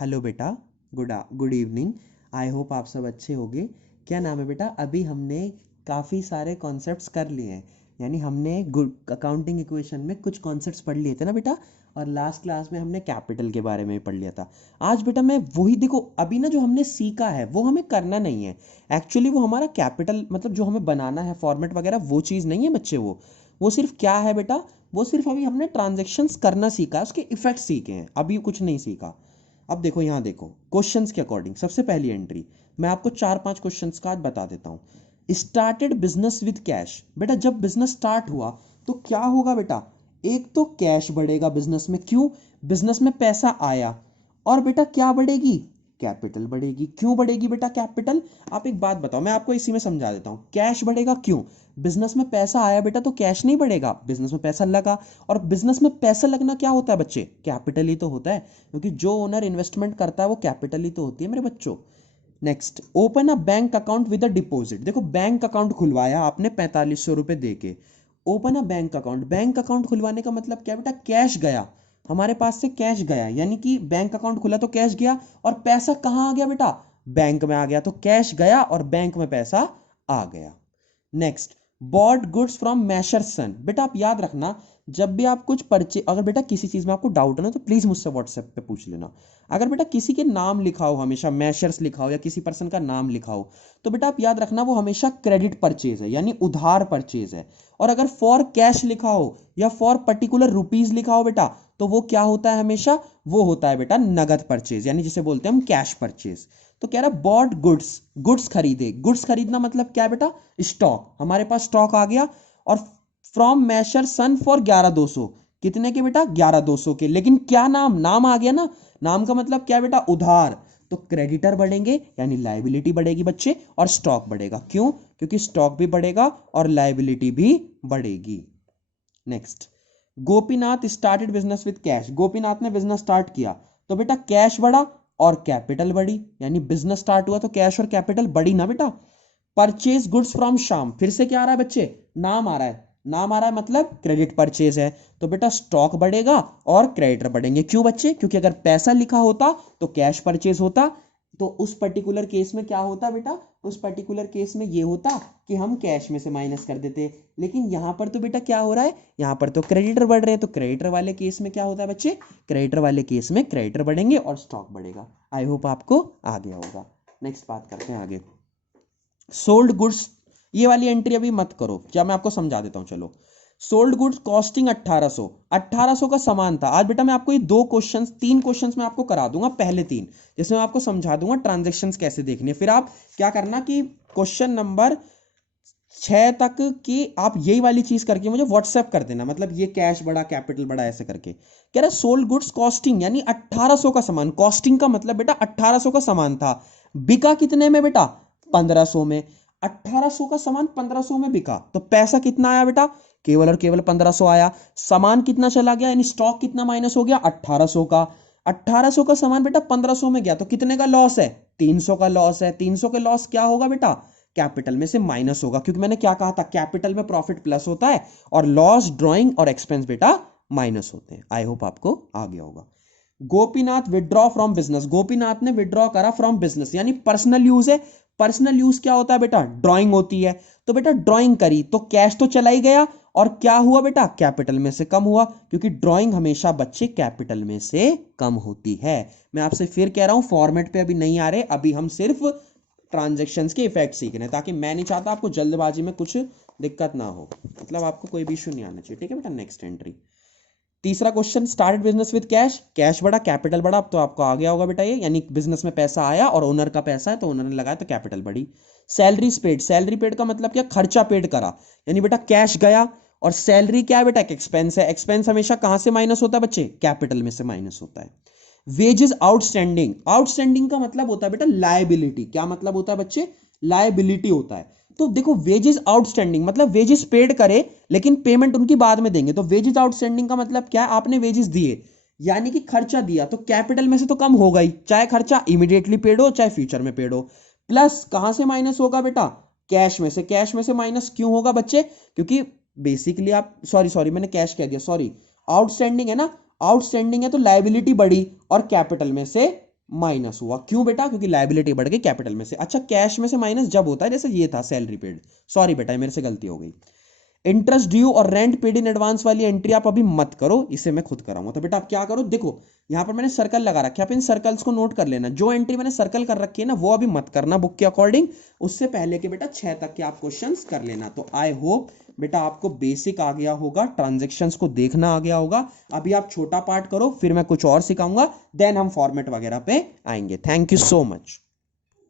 Hello बेटा। Good evening. I hope आप सब अच्छे होंगे। क्या नाम है बेटा? अभी हमने काफ़ी सारे कॉन्सेप्ट्स कर लिए हैं, यानी हमने गुड अकाउंटिंग इक्वेशन में कुछ कॉन्सेप्ट्स पढ़ लिए थे ना बेटा। और लास्ट क्लास में हमने कैपिटल के बारे में पढ़ लिया था। आज बेटा मैं वही देखो, अभी ना जो हमने सीखा है वो हमें करना नहीं है। एक्चुअली वो हमारा कैपिटल मतलब जो हमें बनाना है फॉर्मेट वगैरह, वो चीज़ नहीं है बच्चे। वो सिर्फ क्या है बेटा, वो सिर्फ अभी हमने ट्रांजेक्शन्स करना सीखा है, उसके इफेक्ट सीखे हैं, अभी कुछ नहीं सीखा। अब देखो यहाँ देखो, क्वेश्चंस के अकॉर्डिंग सबसे पहली एंट्री मैं आपको 4-5 क्वेश्चंस का आज बता देता हूँ। Started business with cash. बेटा जब बिजनेस स्टार्ट हुआ तो क्या होगा बेटा? एक तो कैश बढ़ेगा बिजनेस में। क्यों? बिजनेस में पैसा आया। और बेटा क्या बढ़ेगी? कैपिटल बढ़ेगी। क्यों बढ़ेगी बेटा कैपिटल? आप एक बात बताओ, मैं आपको इसी में समझा देता हूँ। कैश बढ़ेगा क्यों? बिजनेस में पैसा आया बेटा, तो कैश नहीं बढ़ेगा, बिजनेस में पैसा लगा। और बिजनेस में पैसा लगना क्या होता है बच्चे? कैपिटल ही तो होता है, क्योंकि जो ओनर इन्वेस्टमेंट करता है वो कैपिटल ही तो होती है मेरे बच्चों। Next, open a bank account with a deposit. देखो बैंक अकाउंट खुलवाया आपने 4500 रुपए दे के। Open a bank account, bank account खुलवाने का मतलब क्या बेटा? कैश गया हमारे पास से, कैश गया, यानी कि बैंक अकाउंट खुला तो कैश गया। और पैसा कहाँ आ गया बेटा? बैंक में आ गया। तो कैश गया और बैंक में पैसा आ गया। Next, bought goods from Messrs son. बेटा आप याद रखना, जब भी आप कुछ परचेज, अगर बेटा किसी चीज में आपको डाउट है ना तो प्लीज मुझसे व्हाट्सएप पे पूछ लेना। अगर बेटा किसी के नाम लिखा हो, हमेशा मैशर्स लिखा हो या किसी पर्सन का नाम लिखा हो, तो बेटा आप याद रखना वो हमेशा क्रेडिट परचेज है, यानी उधार परचेज है। और अगर फॉर कैश लिखा हो या फॉर पर्टिकुलर रुपीज लिखा हो बेटा, तो वो क्या होता है हमेशा? वो होता है बेटा नगद परचेज, यानी जिसे बोलते हैं हम कैश परचेज। तो कह रहा बॉट गुड्स, गुड्स खरीदे। गुड्स खरीदना मतलब क्या बेटा? स्टॉक, हमारे पास स्टॉक आ गया। और फ्रॉम मैशर सन फॉर 11200। कितने के बेटा? 11200 के। लेकिन क्या नाम? नाम आ गया ना। नाम का मतलब क्या बेटा? उधार। तो क्रेडिटर बढ़ेंगे यानी लाइबिलिटी बढ़ेगी बच्चे, और स्टॉक बढ़ेगा। क्यों? क्योंकि स्टॉक भी बढ़ेगा और लाइबिलिटी भी बढ़ेगी। Next, Gopinath started business with cash. Gopinath ने बिजनेस स्टार्ट किया तो बेटा कैश बढ़ा और कैपिटल बढ़ी, यानी बिजनेस स्टार्ट हुआ तो कैश और कैपिटल बढ़ी ना बेटा। परचेज गुड्स फ्रॉम श्याम, फिर से क्या आ रहा है बच्चे? नाम आ रहा है। नाम आ रहा है मतलब क्रेडिट परचेज है, तो बेटा स्टॉक बढ़ेगा और क्रेडिटर बढ़ेंगे। क्यों बच्चे? क्योंकि अगर पैसा लिखा होता तो कैश परचेज होता, तो उस पर्टिकुलर केस में क्या होता बेटा? उस पर्टिकुलर केस में ये होता कि हम कैश में से माइनस कर देते। लेकिन यहां पर तो बेटा क्या हो रहा है? यहां पर तो क्रेडिटर बढ़ रहे हैं, तो क्रेडिटर वाले केस में क्या होता है बच्चे? क्रेडिटर वाले केस में क्रेडिटर बढ़ेंगे और स्टॉक बढ़ेगा। आई होप आपको आ गया होगा। नेक्स्ट बात करते हैं आगे। सोल्ड गुड्स, ये वाली एंट्री अभी मत करो, क्या मैं आपको समझा देता हूं चलो। Sold goods costing 1800। 1800 का सामान था। आज बेटा मैं आपको ये 2 क्वेश्चंस, 3 क्वेश्चंस मैं आपको करा दूंगा, पहले 3, जिसमें मैं आपको समझा दूंगा ट्रांजेक्शन्स कैसे देखनी है। फिर आप क्या करना कि क्वेश्चन नंबर 6 तक की आप यही वाली चीज करके मुझे व्हाट्सएप कर देना, मतलब ये कैश बढ़ा कैपिटल बढ़ा ऐसे करके। कह रहा सोल्ड गुड्स कॉस्टिंग, यानी 1800 का सामान। कॉस्टिंग का मतलब बेटा 1800 का सामान था, बिका कितने में बेटा? 1500 में। 1800 का सामान 1500 में बिका तो पैसा कितना आया बेटा? केवल और केवल 1500 आया। सामान कितना चला गया, यानी स्टॉक कितना माइनस हो गया? 1800 का। 1800 का सामान बेटा 1500 में गया तो कितने का लॉस है? 300 का लॉस है। 300 के लॉस क्या होगा बेटा? कैपिटल में से माइनस होगा, क्योंकि मैंने क्या कहा था? कैपिटल में प्रॉफिट प्लस होता है और लॉस, ड्रॉइंग और एक्सपेंस बेटा माइनस होते हैं। आई होप आपको आ गया होगा। Gopinath withdraw from business. Gopinath ने विड्रॉ करा फ्रॉम बिजनेस, यानी पर्सनल यूज है। पर्सनल यूज क्या होता है बेटा? ड्रॉइंग होती है। तो बेटा ड्रॉइंग करी तो कैश तो चला ही गया, और क्या हुआ बेटा? कैपिटल में से कम हुआ, क्योंकि ड्रॉइंग हमेशा बच्चे कैपिटल में से कम होती है। मैं आपसे फिर कह रहा हूं, फॉर्मेट पे अभी नहीं आ रहे, अभी हम सिर्फ ट्रांजेक्शन्स के इफेक्ट सीख रहे हैं, ताकि मैं नहीं चाहता आपको जल्दबाजी में कुछ दिक्कत ना हो, मतलब आपको कोई भी इशू नहीं आना चाहिए। ठीक है बेटा। नेक्स्ट एंट्री, तीसरा question, started business with cash. Cash बढ़ा कैपिटल बढ़ा, अब तो आपको आ गया होगा बेटा ये, यानी बिजनेस में पैसा आया और ओनर का पैसा है तो ओनर ने लगाया तो कैपिटल बढ़ी। सैलरी पेड, सैलरी पेड का मतलब क्या? खर्चा पेड करा, यानी बेटा कैश गया। और सैलरी क्या है बेटा? एक्सपेंस है। एक्सपेंस हमेशा कहां से माइनस होता है बच्चे? कैपिटल में से माइनस होता है। वेजेस आउटस्टैंडिंग, आउटस्टैंडिंग का मतलब होता है बेटा लायबिलिटी। क्या मतलब होता है बच्चे? लायबिलिटी होता है। तो देखो वेजेस आउटस्टैंडिंग मतलब वेजेस पेड करे लेकिन पेमेंट उनकी बाद में देंगे, तो वेजेस आउटस्टैंडिंग का मतलब क्या है? आपने वेजेस दिए यानी कि खर्चा दिया, तो कैपिटल में से तो कम होगा ही, चाहे खर्चा इमीडिएटली पेड हो चाहे फ्यूचर में पेड हो। प्लस कहां से माइनस होगा बेटा? कैश में से। कैश में से माइनस क्यों होगा बच्चे? क्योंकि बेसिकली आप, सॉरी सॉरी मैंने कैश कह दिया, सॉरी, आउटस्टैंडिंग है ना, आउटस्टैंडिंग है तो लायबिलिटी बढ़ी और कैपिटल में से माइनस हुआ, क्यों बेटा? क्योंकि लायबिलिटी बढ़ गई कैपिटल में से। अच्छा, कैश में से माइनस जब होता है, जैसे ये था सैलरी पेड, सॉरी बेटा मेरे से गलती हो गई। इंटरेस्ट ड्यू और रेंट पेड इन एडवांस वाली एंट्री आप अभी मत करो, इसे मैं खुद कराऊंगा। तो बेटा आप क्या करो, देखो यहां पर मैंने सर्कल लगा रखे, आप इन सर्कल्स को नोट कर लेना। जो एंट्री मैंने सर्कल कर रखी है ना, वो अभी मत करना बुक के अकॉर्डिंग, उससे पहले के बेटा 6 तक के आप क्वेश्चंस कर लेना। तो आई होप बेटा आपको बेसिक आ गया होगा, ट्रांजेक्शन्स को देखना आ गया होगा। अभी आप छोटा पार्ट करो, फिर मैं कुछ और सिखाऊंगा, देन हम फॉर्मेट वगैरह पे आएंगे। Thank you so much.